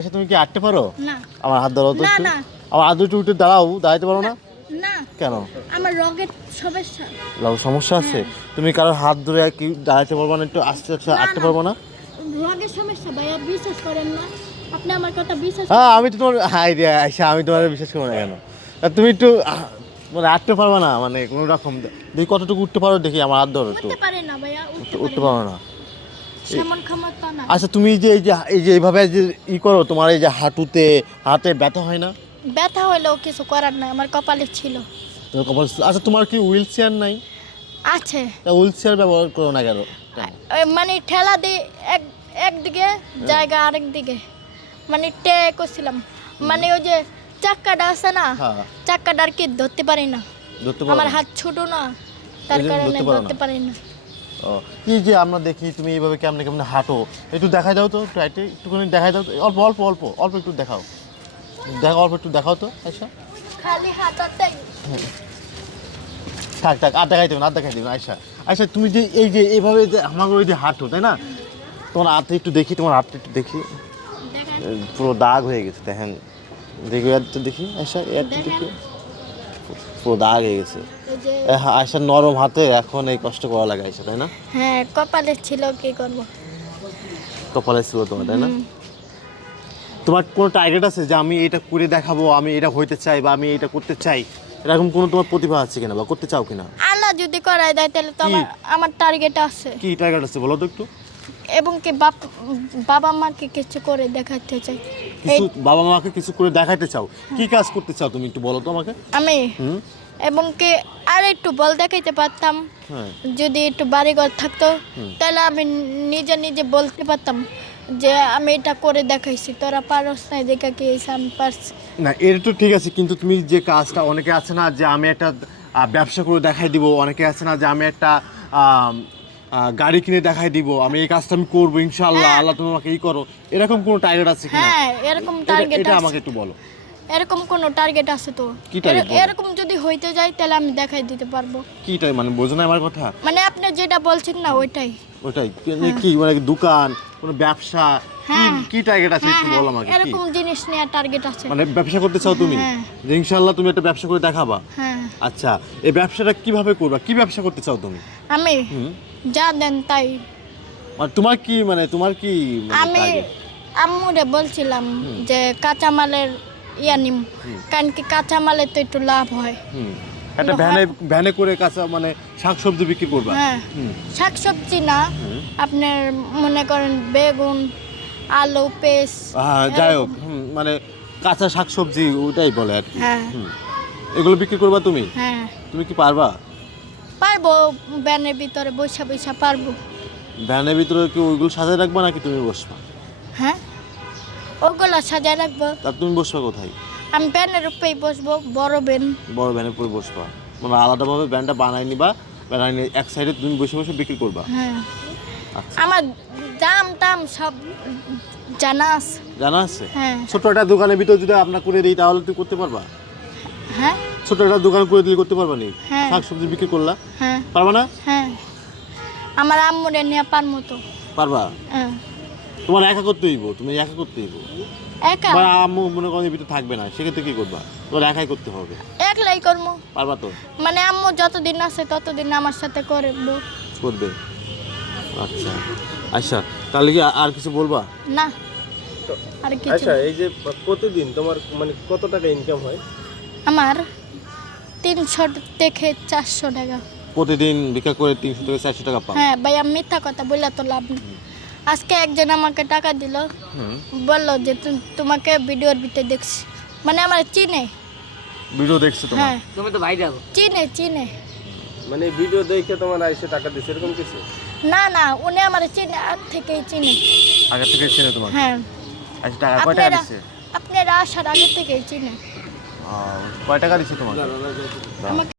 আচ্ছা তুমি কি আটতে পারো? না। আমার হাত ধরো তো না একটু। না আমার হাত দুটো উঠে দাঁড়াও, দাঁড়াতে পারো না? না কেন? আমার রগের সমস্যা। সমস্যা আছে? তুমি কারোর হাত ধরে কি দাঁড়াতে পারবো না? একটু আস্তে আস্তে আটতে পারবো না? রগের সমস্যা ভাইয়া, বিশ্বাস করেন না আপনি আমার কথা বিশ্বাস হ্যাঁ আমি তো তোমার হাই রে আইসা, আমি তোমার বিশ্বাস করবো না কেন? আর তুমি একটু মানে আটতে পারবো না মানে কোনো রকম দেখি কতটুকু উঠতে পারো, দেখি আমার হাত ধরো একটু। উঠতে পারে না ভাইয়া, উঠতে পারো না? সেমন ক্ষমতা না। আচ্ছা তুমি যে এই যে এইভাবে যে করো, তোমার এই যে হাঁটুতে হাতে ব্যথা হয় না? ব্যথা হলেও কিছু করার নাই, আমার কপালে ছিল। তোমার কপাল। আচ্ছা তোমার কি হুইল চেয়ার নাই? আছে। তা হুইল চেয়ার ব্যবহার করো না কেন? মানে ঠেলা দিয়ে একদিকে জায়গা আরেক দিকে মানে করছিলাম, মানে ওই যে চাক্কাটা আছে না, হ্যাঁ। চাক্কাটা আর কি ধরতে পারি না, ধরতে পারো আমার না? হাত ছোট না, তার এই জন্য কারণে ধরতে পারো ধরতে না? পারি না। ও কি যে আমরা দেখি তুমি এইভাবে কেমনে কেমনে হাঁটো, একটু দেখাই দাও তো, একটু হাইটে একটুখানি দেখাই দাও তো, অল্প অল্প অল্প অল্প একটু দেখাও, অল্প একটু দেখাও তো। আচ্ছা খালি হাতাটাই থাক থাক, আর দেখাই দেবেন, আর দেখাই দেবেন। আচ্ছা আচ্ছা তুমি যে এই যে এইভাবে যে আমাকে ওই যে হাঁটো, তাই না? তোমার হাতে একটু দেখি, তোমার হাতটা একটু দেখি, দেখেন পুরো দাগ হয়ে গেছে দেখেন, দেখি একটু দেখি। আচ্ছা একটু দেখি, পুরো দাগ হয়ে গেছে। ওই যে আচ্ছা নরম হাতে এখন এই কষ্ট করা লাগে আচ্ছা, তাই না? হ্যাঁ কপালে ছিল, কি করব। কপালে ছিল তোমার, তাই না? তোমার কোনো টার্গেট আছে যে আমি এটা করে দেখাবো, আমি এটা হইতে চাই বা আমি এটা করতে চাই, এরকম কোনো তোমার প্রতিভা আছে কিনা বা করতে চাও কিনা? আল্লাহ যদি করায় দেয় তাহলে তো কি? আমার টার্গেট আছে, কি টার্গেট আছে বলো তো একটু। এবং কি বাবা মাকে কিছু করে দেখাতে চাই। কিছু বাবা মাকে কিছু করে দেখাইতে চাও? কি কাজ করতে চাও তুমি একটু বলো তো আমাকে। আমি হুম। এবং কি আর একটু বল দেখাইতে পারতাম, হ্যাঁ। যদি একটু বাড়িঘর থাকতো তাহলে আমি নিজে নিজে বলতে পারতাম যে আমি এটা করে দেখাইছি, তোরা পারস না, দেখা কি হয়েছে, আমি পারছি। না এটা তো ঠিক আছে, কিন্তু তুমি যে কাজটা, অনেকে আছে না যে আমি একটা ব্যবসা করে দেখাই দিব, অনেকে আছে না যে আমি একটা গাড়ি কিনে দেখাই দিব, আমি এই কাজটা আমি করবো ইনশাআল্লাহ, হ্যাঁ। আল্লাহ তুমি আমাকে এই করো, এরকম কোনো টার্গেট আছে কিনা? হ্যাঁ এরকম টার্গেট এটা আছে, আমাকে একটু বলো। এরকম কোনো টার্গেট আছে তো। কি target বলো? এরকম যদি হইতে যায় তাহলে আমি দেখাই দিতে পারবো। কিটা মানে বোঝো না আমার কথা? মানে আপনি যেটা বলছেন না ওইটাই। ওটাই কি মানে দোকান, কোনো ব্যবসা, কি হ্যাঁ। কি টার্গেট আছে একটু বলো আমাকে। কি এরকম জিনিস নেওয়ার টার্গেট আছে। মানে ব্যবসা করতে চাও তুমি? হ্যাঁ। যে ইনশাআল্লাহ তুমি একটা ব্যবসা করে দেখাবা? হ্যাঁ আচ্ছা এই ব্যবসাটা কিভাবে করবা, কি ব্যবসা করতে চাও তুমি? আমি যা দেন তাই। মানে তোমার কি মানে আমি target? আম্মুরে বলছিলাম যে কাঁচামালের নিম, কারণ কি কাঁচামালের তো একটু লাভ হয়। একটা ভ্যানে করে কাঁচা মানে শাকসবজি বিক্রি করবা? হ্যাঁ শাকসবজি না, আপনার মনে করেন বেগুন, আলু, পেঁয়াজ। হ্যাঁ যাই হোক, মানে কাঁচা শাকসবজি ওটাই বলে আর কি। হ্যাঁ এগুলো বিক্রি করবা তুমি? হ্যাঁ তুমি কি পারবা? পারবো, ব্যানের ভিতরে বৈশা বৈশা পারবো। ভ্যানের ভিতরে কি ওইগুলো সাজায় রাখবা নাকি তুমি বসবা? হ্যাঁ ওগুলো সাজায় রাখবো। তা তুমি বসবা কোথায়? আমি ব্যানের উপরেই বসবো, বড় ব্যান। বড় ভ্যানের উপরে বসবা, মানে আলাদাভাবে ভ্যানটা বানাই নিবা, বানাই নিয়ে এক সাইডে তুমি বসে বসে বিক্রি করবা? হ্যাঁ আচ্ছা আমার দাম টাম সব জানা আছে। জানা আছে? হ্যাঁ ছোট একটা দোকানের ভিতরে যদি আপনার করে দিই তাহলে তুমি করতে পারবা? হ্যাঁ ছোট একটা দোকান করে দিলে করতে পারবা নি? হ্যাঁ। শাকসবজি বিক্রি করলা, হ্যাঁ পারবা না? হ্যাঁ আমার আম্মুরে নিয়ে পারমো তো। পারবা? হ্যাঁ তোমার একা করতে হইব, তুমি একা করতে হইব। একা বা আম্মু মনে করেন ভিতরে থাকবে না, সেক্ষেত্রে কি করবা? তোমার একাই করতে হবে। একলাই করবো, পারবা তো? মানে আম্মু যতদিন আছে ততদিন আমার সাথে করবো। করবে? আচ্ছা আচ্ছা তাহলে কি আর কিছু বলবা? না আর কিছু আচ্ছা এই যে প্রতিদিন তোমার মানে কত টাকা ইনকাম হয়? আমার 300 থেকে 400 টাকা। প্রতিদিন ভিক্ষা করে 300 থেকে 400 টাকা পাও? হ্যাঁ ভাই, আমি মিথ্যা কথা বললে তো লাভ নেই। আজকে একজন আমাকে টাকা দিল, বললো যে তোমাকে ভিডিওর ভিতরে দেখছি, মানে আমার চিনে। ভিডিও দেখছো তোমার? হ্যাঁ তুমি তো ভাইরাল। চিনে চিনে। মানে ভিডিও দেখে তোমার আইসে টাকা দিচ্ছে এরকম কিছু? না না, উনি আমার চিনে, আগ থেকেই চিনে। আগে থেকে চেনে তোমার? হ্যাঁ আচ্ছা টাকা কয় টাকা দিচ্ছে? আপনারা আসার আগে থেকেই চিনে। কয় টাকা দিচ্ছে তোমার? আমাকে